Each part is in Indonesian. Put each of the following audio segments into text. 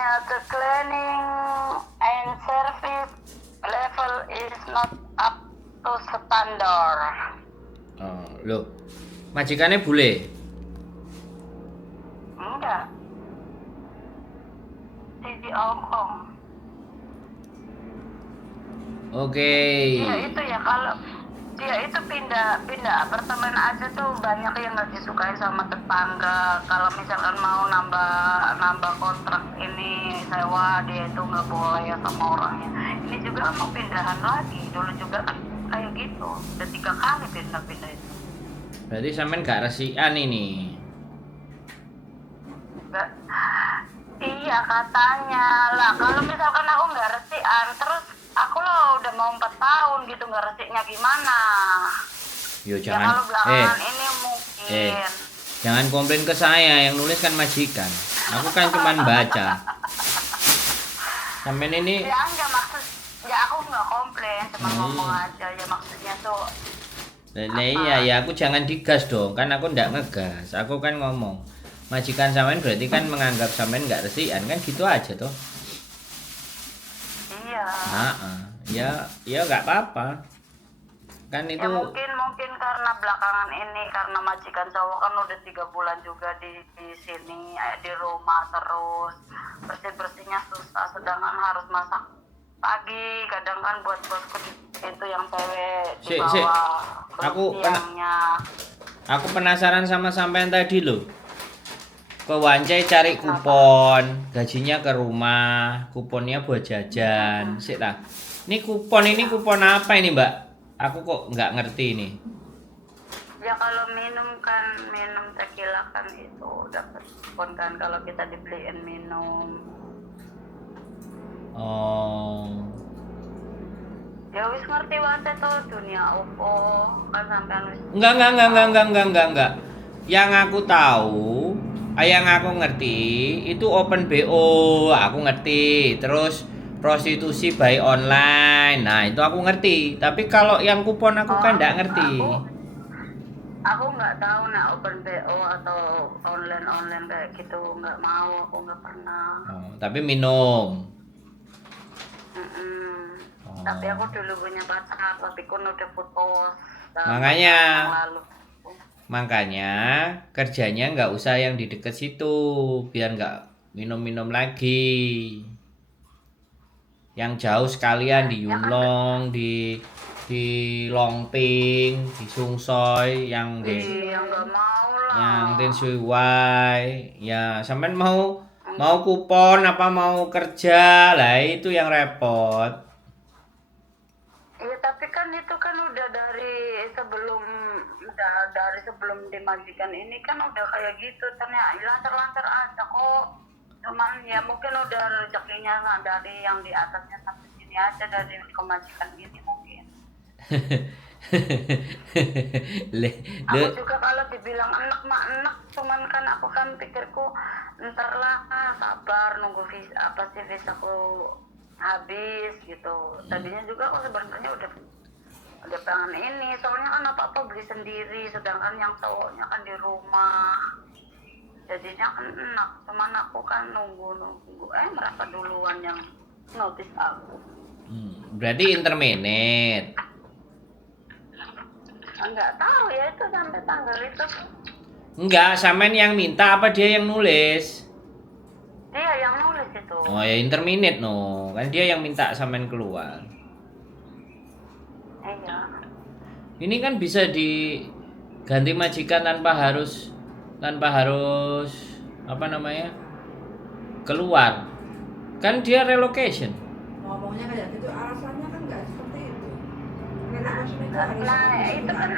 katanya the cleaning and service level is not up to standard. Oh, loh. Majikannya bule? Enggak. Di Hong Kong. Oke. Dia itu ya kalau dia itu pindah apartemen aja tuh banyak yang nggak disukai sama tetangga. Kalau misalkan mau nambah kontrak ini sewa, dia itu nggak boleh ya sama orangnya. Ini juga mau pindahan lagi, dulu juga kan kayak gitu, udah 3 kali pindah itu. Berarti sampean gak resikan ini. Nggak, iya katanya lah. Kalau misalkan aku nggak resian, terus aku loh udah mau 4 tahun gitu nggak resiknya gimana? Yo Ya kalau belakangan ini mungkin. Jangan komplain ke saya, yang nulis kan majikan. Aku kan cuman baca. Sampean ini Ya enggak maksud, ya aku nggak komplain, cuma ngomong aja ya maksudnya tuh. Nah, iya ya aku jangan digas dong, kan aku ndak ngegas. Aku kan ngomong. Majikan sampean berarti kan menganggap sampean nggak resikan kan gitu aja toh. Iya. Ya nggak apa-apa. Kan itu Ya mungkin karena belakangan ini karena majikan cowok kan udah 3 bulan juga di sini di rumah terus bersihnya susah, sedangkan harus masak pagi, kadang kan buat bosku itu yang cewek di bawah. Aku penasaran sama sampean tadi loh. Ke Wancai cari kupon, gajinya ke rumah, kuponnya buat jajan. Sik lah. Ini kupon apa ini, Mbak? Aku kok nggak ngerti ini. Ya kalau minum tequila kan itu dapat kupon kan kalau kita dibeliin minum. Oh. Ya wis ngerti wae tuh dunia opo kan sampean wis. Enggak. Yang aku tahu, yang aku ngerti itu open BO, aku ngerti. Terus prostitusi by online. Nah, itu aku ngerti. Tapi kalau yang kupon aku kan enggak ngerti. Aku nggak tahu nak open BO atau online kayak gitu, nggak mau, aku nggak pernah. Oh, tapi minum. Tapi aku dulu punya pacar, tapi kan udah putus. Makanya kerjanya nggak usah yang di deket situ, biar nggak minum-minum lagi. Yang jauh sekalian di Yunlong, di Longping, di Sungsoy, yang nggak mau lah. Yang Tin Sui Wai. Ya, sampean mau kupon apa mau kerja lah, itu yang repot. Iya tapi kan itu kan udah dari sebelum dimajikan ini kan udah kayak gitu, ternyata lancar-lancar aja kok. Cuman ya mungkin udah rezekinya dari yang di atasnya sampai sini aja, dari kemajikan ini mungkin. Aku juga kalau dibilang enak mah enak, cuman kan aku kan pikirku ntar lah sabar nunggu visaku habis gitu. Tadinya juga aku sebenarnya udah pengen ini, soalnya kan apa beli sendiri, sedangkan yang cowoknya kan di rumah, jadinya kan enak. Cuman aku kan nunggu mereka duluan yang notice aku. Berarti interminate. Enggak tahu ya itu sampai tanggal itu. Enggak, sampean yang minta apa dia yang nulis? Dia yang nulis itu. Oh ya interminate no, kan dia yang minta sampean keluar. Iya. Ini kan bisa diganti majikan tanpa harus apa namanya? Keluar. Kan dia relocation. Ngomongnya kayak gitu, alasannya kan nggak seperti itu. Itu kan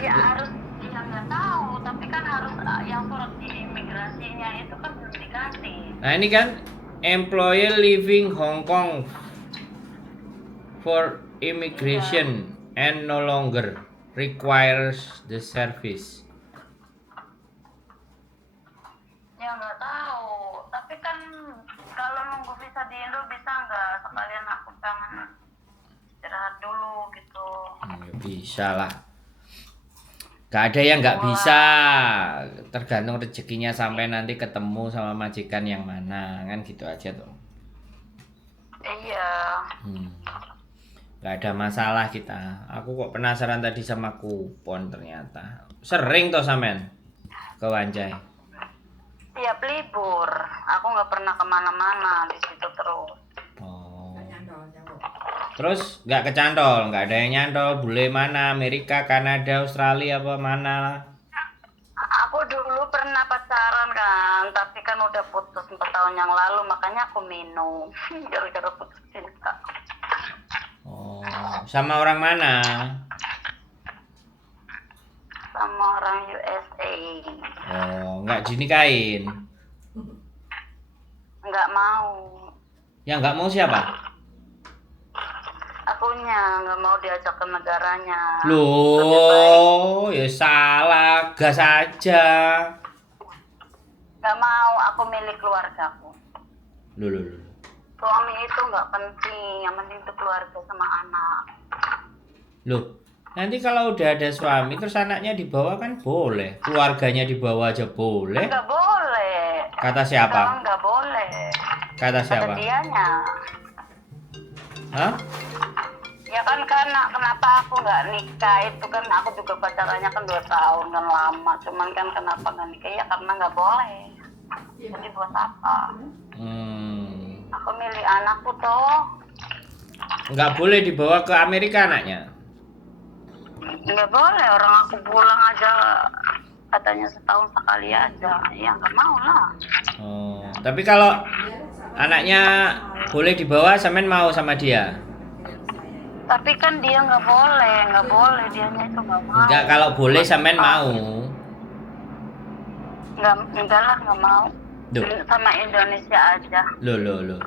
ya harus yang nggak tahu, tapi kan harus yang surat di imigrasinya itu kan belum dikasih. Nah ini kan employee leaving Hong Kong for immigration and no longer requires the service. Ya nggak tahu, tapi kan kalau nunggu visa di Indo bisa nggak, sekalian aku pengen istirahat dulu gitu. Ya bisa lah. Gak ada yang nggak bisa, tergantung rezekinya sampai nanti ketemu sama majikan yang mana, kan gitu aja tuh. Iya. Gak ada masalah kita. Aku kok penasaran tadi sama kupon ternyata. Sering toh sampean ke Wancai. Tiap libur, aku nggak pernah kemana-mana di situ terus. Oh. Nyantol, nyantol. Terus nggak kecantol, nggak ada yang nyantol. Bule mana? Amerika, Kanada, Australia apa mana? Aku dulu pernah pacaran kan, tapi kan udah putus 4 tahun yang lalu, makanya aku minum gara-gara putus cinta. Oh, sama orang mana? Sama orang USA. Oh, nggak dinikahin. Nggak mau. Yang nggak mau siapa? Akunya nggak mau diajak ke negaranya. Loh, ya salah, gas aja. Nggak mau, aku milik keluargaku. Loh. Suami itu nggak penting, yang penting itu keluarga sama anak. Loh, nanti kalau udah ada suami terus anaknya dibawa kan boleh. Keluarganya dibawa aja boleh. Nggak boleh. Kata siapa? Sekarang nggak boleh. Kata siapa? Kata dianya. Hah? Ya kan karena kenapa aku nggak nikah itu kan aku juga pacarannya kan 2 tahun kan lama. Cuman kan kenapa nggak nikah ya karena nggak boleh. Jadi buat apa? Aku milih anakku toh. Nggak boleh dibawa ke Amerika anaknya. Nggak boleh, orang aku pulang aja katanya setahun sekali aja. Ya nggak mau lah. Oh, tapi kalau anaknya boleh dibawa, sampean mau sama dia? Tapi kan dia nggak boleh, dianya itu nggak mau. Enggak, kalau boleh sampean mau. Enggak lah, nggak mau. Duh. Sama Indonesia aja. Loh.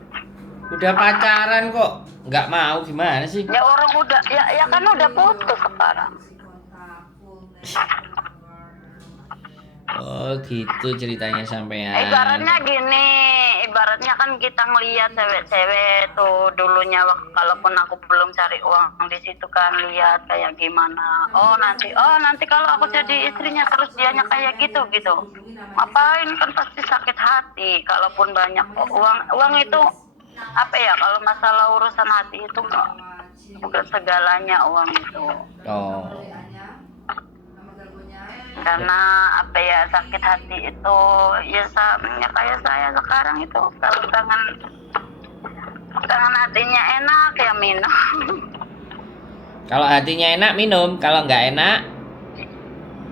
Udah pacaran kok nggak mau, gimana sih? Ya orang udah, ya kan udah putus sekarang. Oh, gitu ceritanya sampean. Ibaratnya gini, ibaratnya kan kita ngelihat cewek-cewek tuh dulunya kalaupun aku belum cari uang di situ kan lihat kayak gimana. Oh nanti kalau aku jadi istrinya terus dianya kayak gitu. Ngapain, kan pasti sakit hati. Kalaupun banyak uang itu apa ya, kalau masalah urusan hati itu bukan segalanya uang itu. Oh. Karena apa ya, sakit hati itu ya kayak saya sekarang itu kalau tangan hatinya enak ya minum. Kalau hatinya enak minum, kalau nggak enak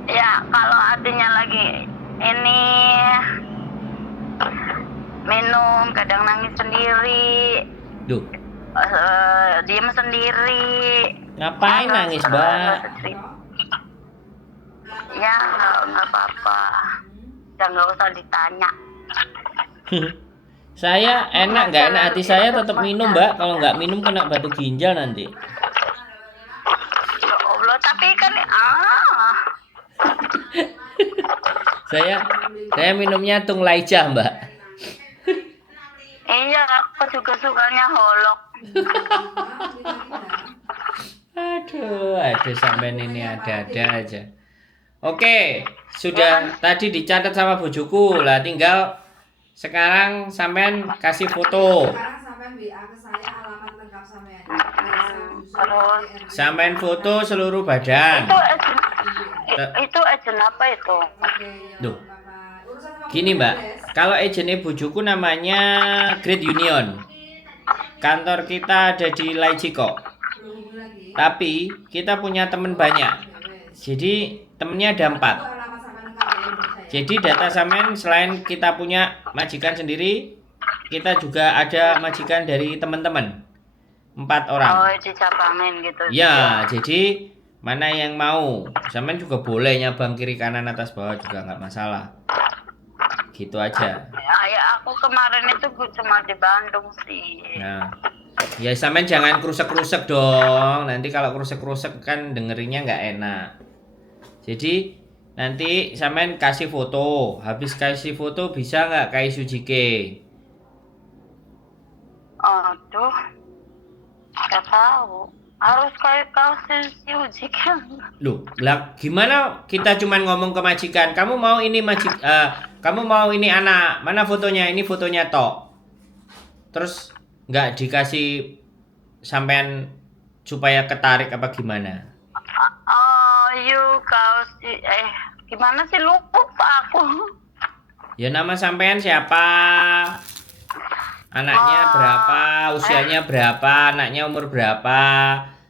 Ya kalau hatinya lagi ini minum, kadang nangis sendiri, duh, diem sendiri. ngapain nangis, Mbak? Ya nggak apa-apa, ya nggak usah ditanya. Saya enak nggak enak hati saya tetap minum, Mbak. Kalau nggak minum kena batu ginjal nanti. Ya Allah, tapi kan Saya minumnya Tunglaijah, Mbak. iya, aku juga sukanya holok. Aduh, sampean ini ada-ada aja. Oke, sudah tadi dicatat sama bojoku lah, tinggal sekarang sampean kasih foto. Sekarang sampean WA ke saya alamat lengkap sampean. Terus Sampean foto seluruh badan. itu agen apa itu? Duh. Gini, Mbak, kalau agennya bojoku namanya Great Union. Kantor kita ada di Laijiko. Tapi kita punya teman banyak. Jadi temennya ada 4. Jadi data sampean selain kita punya majikan sendiri, kita juga ada majikan dari teman-teman. 4 orang. Oh, dicabangin gitu. Ya, jadi mana yang mau? Sampean juga boleh nyabang kiri kanan atas bawah juga nggak masalah. Gitu aja. Ya aku kemarin itu cuma di Bandung sih. Nah, ya sampean jangan krusek-krusek dong. Nanti kalau krusek-krusek kan dengerinnya nggak enak. Jadi nanti sampean kasih foto. Habis kasih foto bisa nggak kayak Sujike? Aduh, nggak tahu. Harus kayak kau si ujikan. Loh, lah gimana kita cuman ngomong ke majikan, kamu mau ini kamu mau ini anak, mana fotonya? Ini fotonya tok. Terus nggak dikasih sampean supaya ketarik apa gimana? Oh, kau si gimana sih lupa aku. Ya nama sampean siapa? Anaknya berapa? Usianya berapa? Anaknya umur berapa?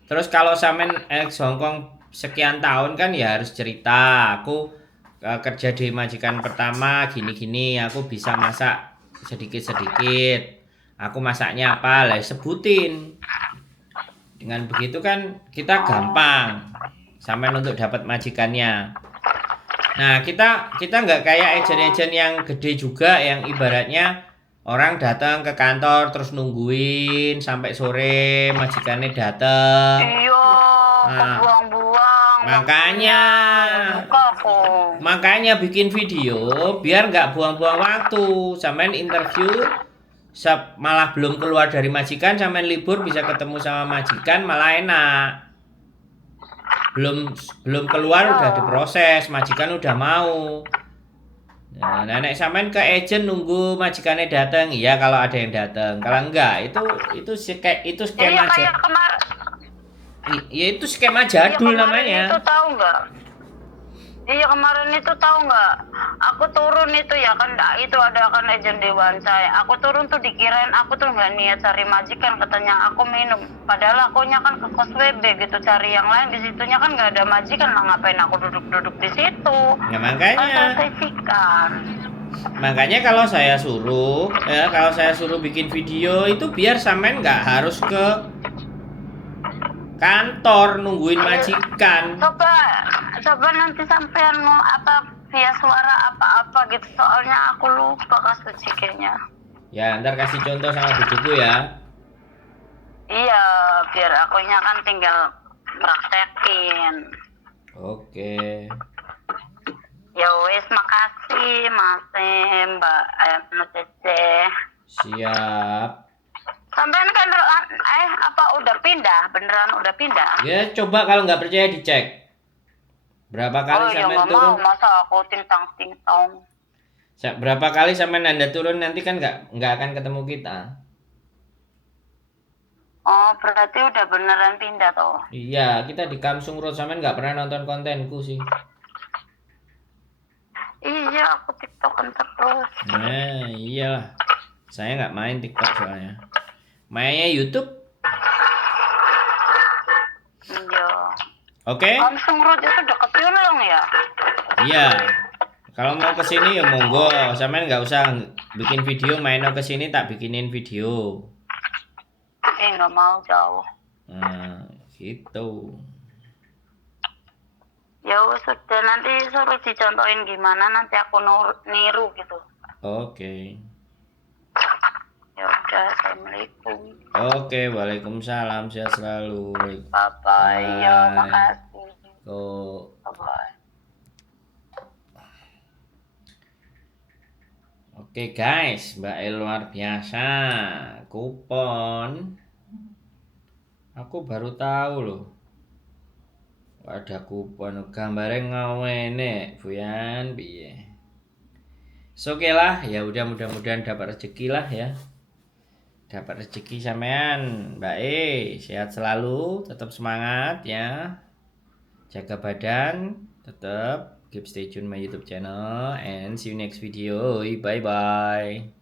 Terus kalau sampean Hongkong sekian tahun kan ya harus cerita. Aku kerja di majikan pertama gini-gini, aku bisa masak sedikit-sedikit. Aku masaknya apa? Lah sebutin. Dengan begitu kan kita gampang sampean untuk dapat majikannya. Nah, kita nggak kayak ejen-ejen yang gede juga yang ibaratnya orang datang ke kantor terus nungguin sampai sore majikannya datang. Iya, Nah, kebuang-buang. makanya Buka aku. makanya bikin video biar nggak buang-buang waktu. Sampean interview malah belum keluar dari majikan, sampean libur bisa ketemu sama majikan malah enak. Belum keluar udah diproses, majikan udah mau. Nah, nenek sampean ke agent nunggu majikannya datang. Iya kalau ada yang datang. Kalau enggak itu skema Iya kayak kemarin. Ya itu skema jadul namanya. Itu tahu nggak? Iya kemarin itu tahu nggak? Aku turun itu ya kan, itu ada kan agent Dewan saya. Aku turun tuh dikirain aku tuh nggak niat cari majikan, katanya aku minum. Padahal akunya kan ke kos WB gitu cari yang lain, di situnya kan nggak ada majikan lah, ngapain aku duduk-duduk di situ? Ya makanya. Makanya kalau saya suruh bikin video itu biar sampean nggak harus ke kantor nungguin majikan. Coba nanti sampean mau via suara apa gitu, soalnya aku lupa kasus kayaknya. Ya ntar kasih contoh sama bujuku ya. Iya, biar akunya kan tinggal praktekin. Oke. Ya wes, makasih Mas Mbak Cece. Siap. Sampean kan apa udah pindah? Beneran udah pindah? Ya coba kalau nggak percaya dicek. Berapa kali ya sampean nggak turun? mau, masa aku ting-tong. Berapa kali sampean Anda turun nanti kan nggak akan ketemu kita. Oh, berarti udah beneran pindah toh? Iya, kita di Kamsung Road, sampean nggak pernah nonton kontenku sih. Iya, aku tiktokan terus. Nah, iyalah. Saya nggak main TikTok soalnya. Mainnya YouTube. Iya. Oke? Kamsung Road itu deket Yunlong ya? Iya. Kalau mau ke sini ya monggo, sampean nggak usah bikin video, main ke sini tak bikinin video. Nggak mau jauh. Nah, gitu. Ya sudah, nanti suruh dicontohin gimana, nanti aku niru gitu. Oke. Ya udah, assalamualaikum. Oke, waalaikumsalam, sehat selalu. Bye. Ya, makasih. Bye. Oke guys, Mbak El luar biasa. Kupon. Aku baru tahu loh. Ada kupon gambarnya ngawene, Buyan piye. Oke lah, ya udah mudah-mudahan dapat rezeki lah ya. Dapat rezeki sampean, Mbak sehat selalu, tetap semangat ya. Jaga badan, tetap keep stay tune my YouTube channel and see you next video. Bye bye.